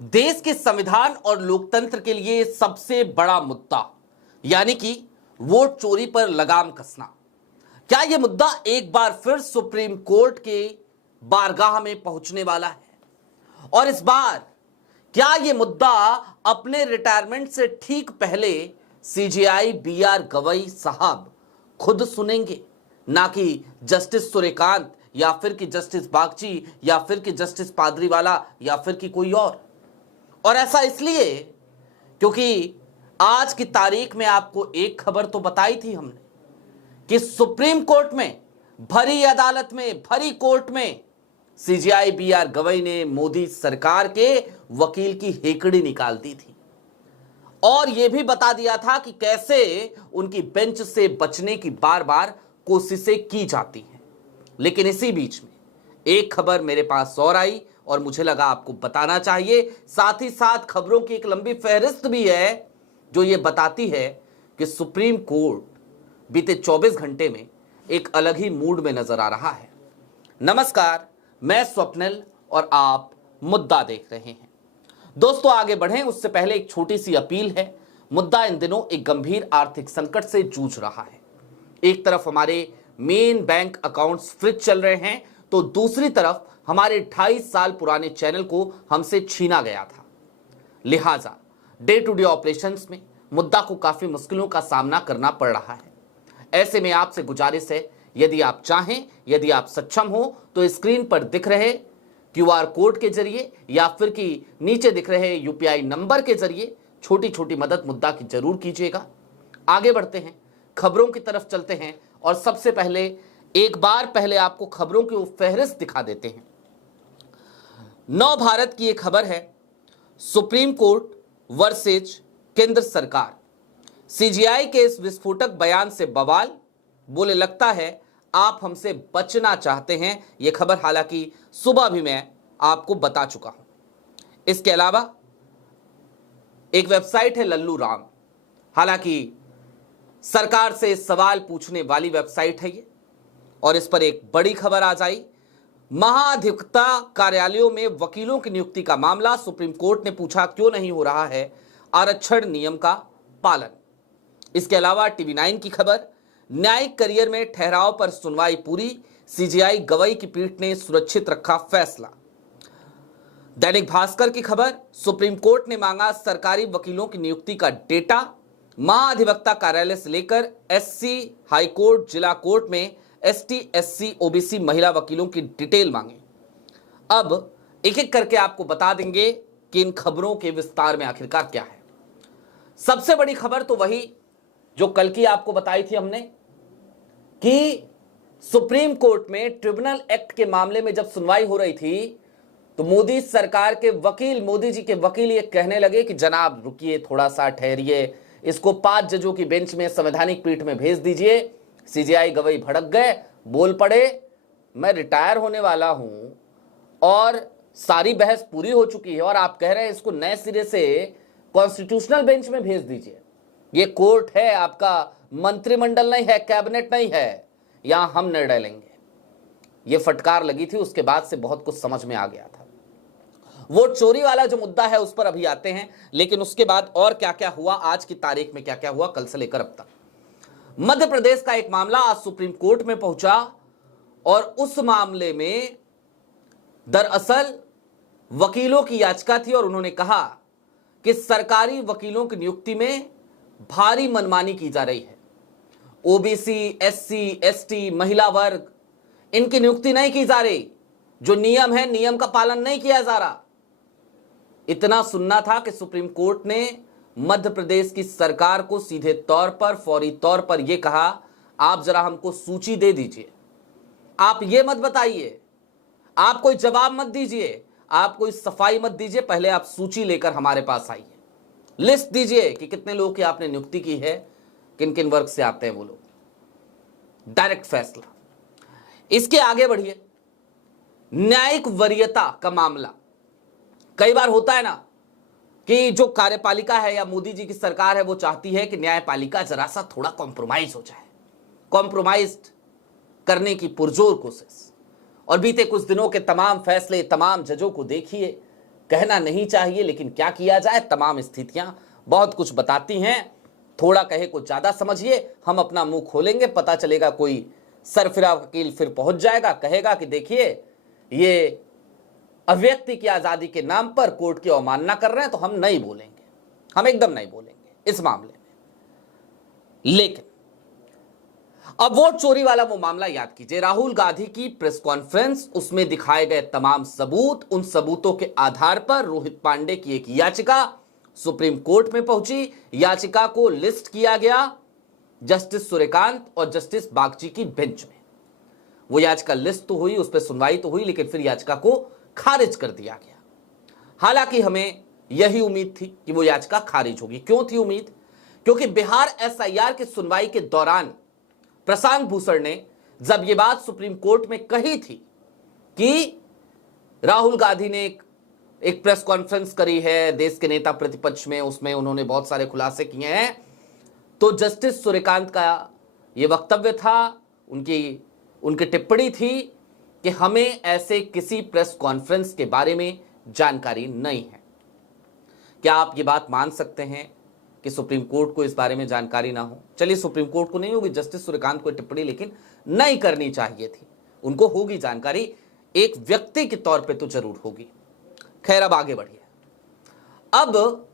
देश के संविधान और लोकतंत्र के लिए सबसे बड़ा मुद्दा यानी कि वोट चोरी पर लगाम कसना। क्या यह मुद्दा एक बार फिर सुप्रीम कोर्ट के बारगाह में पहुंचने वाला है? और इस बार क्या यह मुद्दा अपने रिटायरमेंट से ठीक पहले सीजेआई बीआर गवई साहब खुद सुनेंगे, ना कि जस्टिस सूर्यकांत या फिर कि जस्टिस बागची या फिर कि जस्टिस पादरीवाला या फिर कि कोई और ऐसा इसलिए क्योंकि आज की तारीख में आपको एक खबर तो बताई थी हमने कि सुप्रीम कोर्ट में, भरी अदालत में, भरी कोर्ट में सीजेआई बीआर गवई ने मोदी सरकार के वकील की हेकड़ी निकाल दी थी और यह भी बता दिया था कि कैसे उनकी बेंच से बचने की बार बार कोशिशें की जाती हैं। लेकिन इसी बीच में एक खबर मेरे पास और आई और मुझे लगा आपको बताना चाहिए। साथ ही साथ खबरों की एक लंबी फहरिस्त भी है जो ये बताती है कि सुप्रीम कोर्ट बीते 24 घंटे में एक अलग ही मूड में नजर आ रहा है। नमस्कार, मैं स्वप्निल और आप मुद्दा देख रहे हैं। दोस्तों, आगे बढ़ें उससे पहले एक छोटी सी अपील है। मुद्दा इन दिनों एक गंभीर आर्थिक संकट से जूझ रहा है। एक तरफ हमारे मेन बैंक अकाउंट्स फ्रीज चल रहे हैं तो दूसरी तरफ हमारे 28 साल पुराने चैनल को हमसे छीना गया था। लिहाजा डे टू डे ऑपरेशंस में मुद्दा को काफी मुश्किलों का सामना करना पड़ रहा है। ऐसे में आपसे गुजारिश है, यदि आप चाहें, यदि आप सक्षम हो तो स्क्रीन पर दिख रहे क्यूआर कोड के जरिए या फिर कि नीचे दिख रहे यूपीआई नंबर के जरिए छोटी छोटी मदद मुद्दा की जरूर कीजिएगा। आगे बढ़ते हैं, खबरों की तरफ चलते हैं और सबसे पहले एक बार पहले आपको खबरों की फहरिस्त दिखा देते हैं। नव भारत की एक खबर है, सुप्रीम कोर्ट वर्सेज केंद्र सरकार। सीजीआई के इस विस्फोटक बयान से बवाल, बोले लगता है आप हमसे बचना चाहते हैं। यह खबर हालांकि सुबह भी मैं आपको बता चुका हूं। इसके अलावा एक वेबसाइट है लल्लू राम, हालांकि सरकार से सवाल पूछने वाली वेबसाइट है ये, और इस पर एक बड़ी खबर आ जाई। महाधिवक्ता कार्यालयों में वकीलों की नियुक्ति का मामला, सुप्रीम कोर्ट ने पूछा क्यों नहीं हो रहा है आरक्षण नियम का पालन। इसके अलावा टीवी 9 की खबर, न्यायिक करियर में ठहराव पर सुनवाई पूरी, सीजेआई गवई की पीठ ने सुरक्षित रखा फैसला। दैनिक भास्कर की खबर, सुप्रीम कोर्ट ने मांगा सरकारी वकीलों की नियुक्ति का डेटा, महाधिवक्ता कार्यालय से लेकर एससी हाईकोर्ट, जिला कोर्ट में एसटी एससी ओबीसी महिला वकीलों की डिटेल मांगे। अब एक एक करके आपको बता देंगे कि इन खबरों के विस्तार में आखिरकार क्या है। सबसे बड़ी खबर तो वही जो कल की आपको बताई थी हमने कि सुप्रीम कोर्ट में ट्रिब्यूनल एक्ट के मामले में जब सुनवाई हो रही थी तो मोदी सरकार के वकील, मोदी जी के वकील ये कहने लगे कि जनाब रुकिए, थोड़ा सा ठहरिए, इसको 5 जजों की बेंच में, संवैधानिक पीठ में भेज दीजिए। सीजेआई गवई भड़क गए, बोल पड़े मैं रिटायर होने वाला हूं और सारी बहस पूरी हो चुकी है और आप कह रहे हैं इसको नए सिरे से कॉन्स्टिट्यूशनल बेंच में भेज दीजिए। ये कोर्ट है, आपका मंत्रिमंडल नहीं है, कैबिनेट नहीं है, यहां हम निर्णय लेंगे। ये फटकार लगी थी, उसके बाद से बहुत कुछ समझ में आ गया था। वोट चोरी वाला जो मुद्दा है उस पर अभी आते हैं, लेकिन उसके बाद और क्या क्या हुआ, आज की तारीख में क्या क्या हुआ, कल से लेकर अब तक। मध्य प्रदेश का एक मामला आज सुप्रीम कोर्ट में पहुंचा और उस मामले में दरअसल वकीलों की याचिका थी और उन्होंने कहा कि सरकारी वकीलों की नियुक्ति में भारी मनमानी की जा रही है। ओबीसी, एससी, एसटी, महिला वर्ग, इनकी नियुक्ति नहीं की जा रही। जो नियम है, नियम का पालन नहीं किया जा रहा। इतना सुनना था कि सुप्रीम कोर्ट ने मध्य प्रदेश की सरकार को सीधे तौर पर, फौरी तौर पर यह कहा, आप जरा हमको सूची दे दीजिए। आप ये मत बताइए, आप कोई जवाब मत दीजिए, आप कोई सफाई मत दीजिए, पहले आप सूची लेकर हमारे पास आइए, लिस्ट दीजिए कि कितने लोग की आपने नियुक्ति की है, किन किन वर्ग से आते हैं वो लोग। डायरेक्ट फैसला। इसके आगे बढ़िए, न्यायिक वरीयता का मामला। कई बार होता है ना कि जो कार्यपालिका है या मोदी जी की सरकार है वो चाहती है कि न्यायपालिका जरा सा थोड़ा कॉम्प्रोमाइज हो जाए, कॉम्प्रोमाइज करने की पुरजोर कोशिश। और बीते कुछ दिनों के तमाम फैसले, तमाम जजों को देखिए कहना नहीं चाहिए, लेकिन क्या किया जाए, तमाम स्थितियां बहुत कुछ बताती हैं। थोड़ा कहे कुछ ज्यादा समझिए, हम अपना मुंह खोलेंगे, पता चलेगा कोई सरफिरा वकील फिर पहुंच जाएगा, कहेगा कि देखिए ये अभिव्यक्ति की आजादी के नाम पर कोर्ट की अवमानना कर रहे हैं, तो हम नहीं बोलेंगे, हम एकदम नहीं बोलेंगे इस मामले में। लेकिन अब वोट चोरी वाला वो मामला याद कीजिए, राहुल गांधी की प्रेस कॉन्फ्रेंस, उसमें दिखाए गए तमाम सबूत, उन सबूतों के आधार पर रोहित पांडे की एक याचिका सुप्रीम कोर्ट में पहुंची। याचिका को लिस्ट किया गया जस्टिस सूर्यकांत और जस्टिस बागची की बेंच में। वो याचिका लिस्ट तो हुई, उस पर सुनवाई तो हुई, लेकिन फिर याचिका को खारिज कर दिया गया। हालांकि हमें यही उम्मीद थी कि वो याचिका खारिज होगी। क्यों थी उम्मीद? क्योंकि बिहार एसआईआर की सुनवाई के दौरान प्रशांत भूषण ने जब ये बात सुप्रीम कोर्ट में कही थी कि राहुल गांधी ने एक प्रेस कॉन्फ्रेंस करी है देश के नेता प्रतिपक्ष में, उसमें उन्होंने बहुत सारे खुलासे किए हैं, तो जस्टिस सूर्यकांत का यह वक्तव्य था, उनकी टिप्पणी थी कि हमें ऐसे किसी प्रेस कॉन्फ्रेंस के बारे में जानकारी नहीं है। क्या आप ये बात मान सकते हैं कि सुप्रीम कोर्ट को इस बारे में जानकारी ना हो? चलिए, सुप्रीम कोर्ट को नहीं होगी, जस्टिस सूर्यकांत को टिप्पणी लेकिन नहीं करनी चाहिए थी, उनको होगी जानकारी, एक व्यक्ति के तौर पे तो जरूर होगी। खैर, अब आगे बढ़िए। अब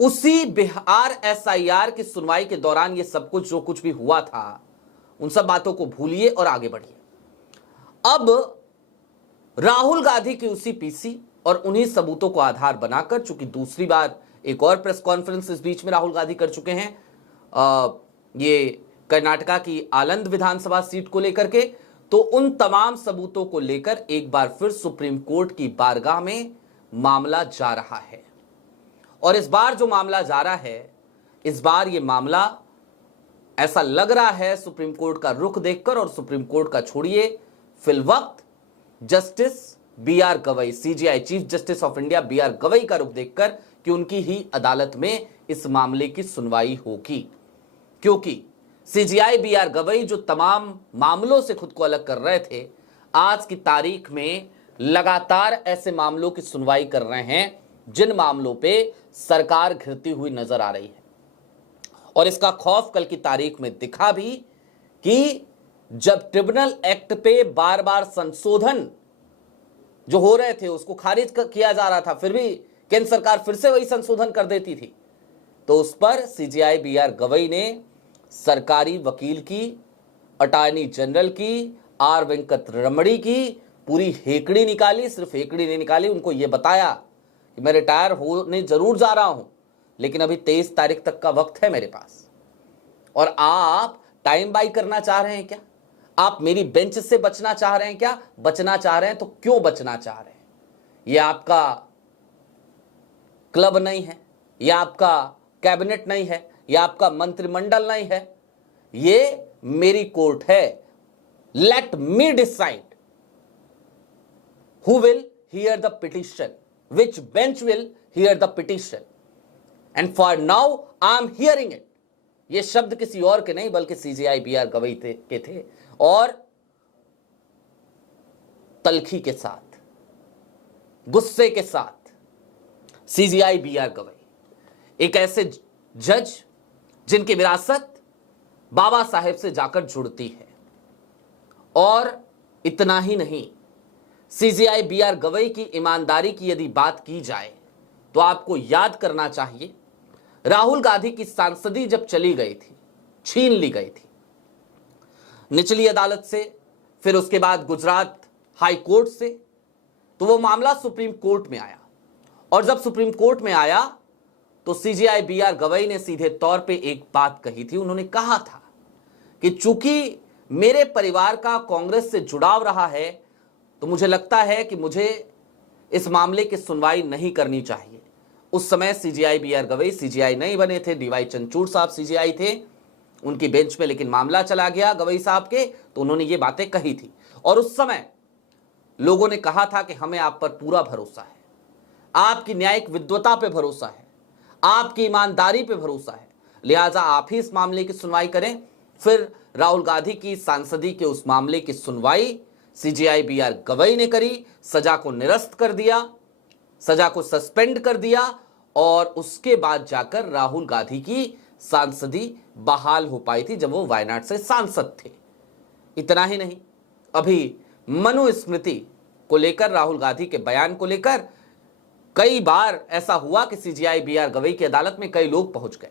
उसी बिहार एसआईआर की सुनवाई के दौरान ये सब कुछ जो कुछ भी हुआ था, उन सब बातों को भूलिए और आगे बढ़िए। अब राहुल गांधी की उसी पीसी और उन्हीं सबूतों को आधार बनाकर, चूंकि दूसरी बार एक और प्रेस कॉन्फ्रेंस इस बीच में राहुल गांधी कर चुके हैं, ये कर्नाटका की आलंद विधानसभा सीट को लेकर के, तो उन तमाम सबूतों को लेकर एक बार फिर सुप्रीम कोर्ट की बारगाह में मामला जा रहा है। और इस बार जो मामला जा रहा है, इस बार ये मामला ऐसा लग रहा है सुप्रीम कोर्ट का रुख देखकर, और सुप्रीम कोर्ट का छोड़िए, फिलवक्त justice B R Gavai, CJI chief justice of India B R Gavai का रुख देखकर कि उनकी ही अदालत में इस मामले की सुनवाई होगी। क्योंकि सीजेआई बीआर गवई जो तमाम मामलों से खुद को अलग कर रहे थे, आज की तारीख में लगातार ऐसे मामलों की सुनवाई कर रहे हैं जिन मामलों पे सरकार घिरती हुई नजर आ रही है। और इसका खौफ कल की तारीख में दिखा भी कि जब ट्रिब्यूनल एक्ट पे बार बार संशोधन जो हो रहे थे उसको खारिज किया जा रहा था, फिर भी केंद्र सरकार फिर से वही संशोधन कर देती थी, तो उस पर सीजेआई बीआर गवई ने सरकारी वकील की, अटॉर्नी जनरल की, आर वेंकट रमणी की पूरी हेकड़ी निकाली। सिर्फ हेकड़ी नहीं निकाली, उनको यह बताया कि मैं रिटायर होने जरूर जा रहा हूं, लेकिन अभी 23 तारीख तक का वक्त है मेरे पास, और आप टाइम बाई करना चाह रहे हैं क्या? आप मेरी बेंच से बचना चाह रहे हैं क्या? बचना चाह रहे हैं तो क्यों बचना चाह रहे हैं? यह आपका क्लब नहीं है, यह आपका कैबिनेट नहीं है, यह आपका मंत्रिमंडल नहीं है, यह मेरी कोर्ट है। Let me decide who will hear the petition, which bench will hear the petition, and for now I am hearing it. ये शब्द किसी और के नहीं बल्कि सीजेआई बीआर गवई के थे, और तलखी के साथ, गुस्से के साथ सीजेआई बीआर गवई, एक ऐसे जज जिनकी विरासत बाबा साहेब से जाकर जुड़ती है। और इतना ही नहीं, सीजेआई बीआर गवई की ईमानदारी की यदि बात की जाए तो आपको याद करना चाहिए, राहुल गांधी की सांसदी जब चली गई थी, छीन ली गई थी निचली अदालत से, फिर उसके बाद गुजरात हाई कोर्ट से, तो वो मामला सुप्रीम कोर्ट में आया। और जब सुप्रीम कोर्ट में आया तो सीजेआई बीआर गवई ने सीधे तौर पे एक बात कही थी। उन्होंने कहा था कि चूंकि मेरे परिवार का कांग्रेस से जुड़ाव रहा है, तो मुझे लगता है कि मुझे इस मामले की सुनवाई नहीं करनी चाहिए। उस समय सीजेआई बीआर गवई सीजेआई नहीं बने थे, डीवाई चंद्रचूड़ साहब सीजेआई थे उनकी बेंच में, लेकिन मामला चला गया गवई साहब के, तो उन्होंने ये बातें कही थी। और उस समय लोगों ने कहा था कि हमें आप पर पूरा भरोसा है, आपकी न्यायिक विद्वता पे भरोसा है, आपकी ईमानदारी पे भरोसा है, लिहाजा आप ही इस मामले की सुनवाई करें। फिर राहुल गांधी की सांसदी के उस मामले की सुनवाई सीजेआई बीआर गवई ने करी, सजा को निरस्त कर दिया, सजा को सस्पेंड कर दिया और उसके बाद जाकर राहुल गांधी की सांसदी बहाल हो पाई थी जब वो वायनाड से सांसद थे। इतना ही नहीं, अभी मनुस्मृति को लेकर, राहुल गांधी के बयान को लेकर कई बार ऐसा हुआ कि सीजेआई बीआर गवई की अदालत में कई लोग पहुंच गए।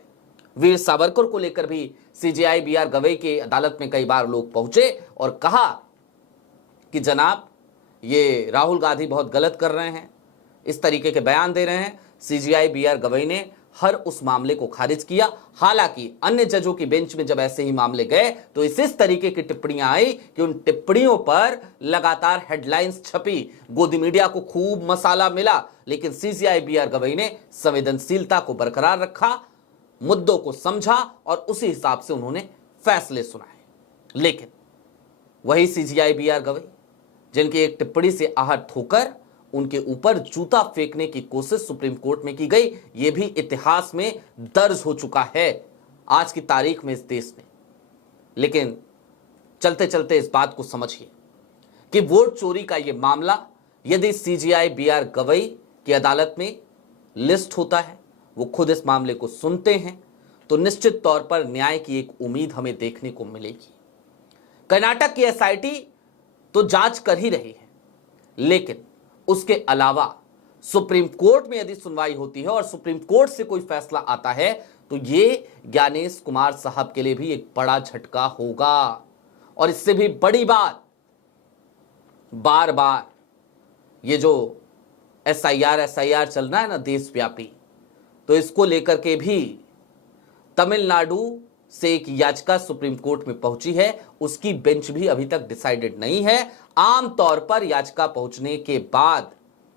वीर सावरकर को लेकर भी सीजेआई बीआर गवई की अदालत में कई बार लोग पहुंचे और कहा कि जनाब ये राहुल गांधी बहुत गलत कर रहे हैं, इस तरीके के बयान दे रहे हैं। सीजेआई बीआर गवई ने हर उस मामले को खारिज किया। हालांकि अन्य जजों की बेंच में जब ऐसे ही मामले गए तो इस तरीके की टिप्पणियां आई कि उन टिप्पणियों पर लगातार हेडलाइंस छपी, गोदी मीडिया को खूब मसाला मिला, लेकिन सीजेआई बीआर गवई ने संवेदनशीलता को बरकरार रखा, मुद्दों को समझा और उसी हिसाब से उन्होंने फैसले सुनाए। लेकिन वही सीजेआई बीआर गवई जिनकी एक टिप्पणी से आहत होकर उनके ऊपर जूता फेंकने की कोशिश सुप्रीम कोर्ट में की गई, यह भी इतिहास में दर्ज हो चुका है आज की तारीख में इस देश में। लेकिन चलते चलते इस बात को समझिए कि वोट चोरी का यह मामला यदि सीजेआई बीआर गवई की अदालत में लिस्ट होता है, वो खुद इस मामले को सुनते हैं, तो निश्चित तौर पर न्याय की एक उम्मीद हमें देखने को मिलेगी। कर्नाटक की एसआईटी तो जांच कर ही रही है, लेकिन उसके अलावा सुप्रीम कोर्ट में यदि सुनवाई होती है और सुप्रीम कोर्ट से कोई फैसला आता है तो ये ज्ञानेश कुमार साहब के लिए भी एक बड़ा झटका होगा। और इससे भी बड़ी बात, बार बार ये जो एसआईआर चल रहा है ना देशव्यापी, तो इसको लेकर के भी तमिलनाडु से एक याचिका सुप्रीम कोर्ट में पहुंची है, उसकी बेंच भी अभी तक डिसाइडेड नहीं है। आमतौर पर याचिका पहुंचने के बाद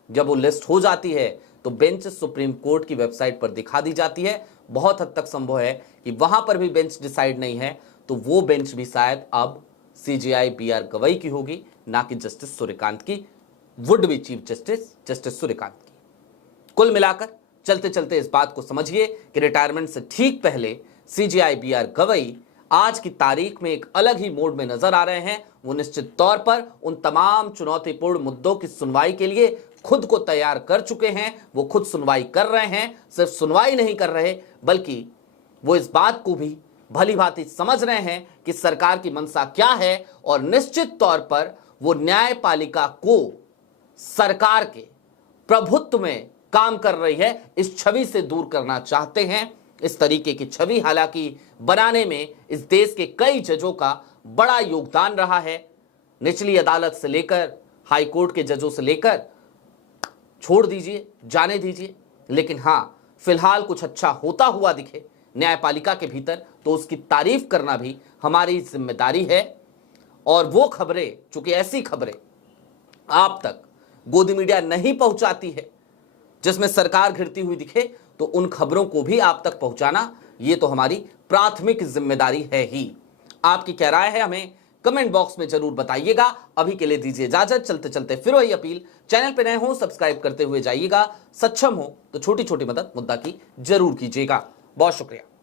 जब वो लिस्ट हो जाती है तो बेंच सुप्रीम कोर्ट की वेबसाइट पर दिखा दी जाती है। बहुत हद तक संभव है कि वहां पर भी बेंच डिसाइड नहीं है तो वो बेंच भी शायद अब सीजेआई बीआर गवई की होगी, ना कि जस्टिस सूर्यकांत की, would be chief justice Suryakant की। कुल मिलाकर चलते चलते इस बात को समझिए कि रिटायरमेंट से ठीक पहले सीजेआई बीआर गवई आज की तारीख में एक अलग ही मोड में नजर आ रहे हैं। वो निश्चित तौर पर उन तमाम चुनौतीपूर्ण मुद्दों की सुनवाई के लिए खुद को तैयार कर चुके हैं। वो खुद सुनवाई कर रहे हैं, सिर्फ सुनवाई नहीं कर रहे बल्कि वो इस बात को भी भली भांति समझ रहे हैं कि सरकार की मंशा क्या है और निश्चित तौर पर वो न्यायपालिका को सरकार के प्रभुत्व में काम कर रही है इस छवि से दूर करना चाहते हैं। इस तरीके की छवि हालांकि बनाने में इस देश के कई जजों का बड़ा योगदान रहा है, निचली अदालत से लेकर हाई कोर्ट के जजों से लेकर, छोड़ दीजिए, जाने दीजिए। लेकिन हां, फिलहाल कुछ अच्छा होता हुआ दिखे न्यायपालिका के भीतर तो उसकी तारीफ करना भी हमारी जिम्मेदारी है। और वो खबरें, चूंकि ऐसी खबरें आप तक गोदी मीडिया नहीं पहुंचाती है जिसमें सरकार घिरती हुई दिखे, तो उन खबरों को भी आप तक पहुंचाना ये तो हमारी प्राथमिक जिम्मेदारी है ही। आपकी क्या राय है हमें कमेंट बॉक्स में जरूर बताइएगा। अभी के लिए दीजिए इजाजत। चलते चलते फिर वही अपील, चैनल पे नए हो सब्सक्राइब करते हुए जाइएगा, सक्षम हो तो छोटी छोटी मदद मुद्दा की जरूर कीजिएगा। बहुत शुक्रिया।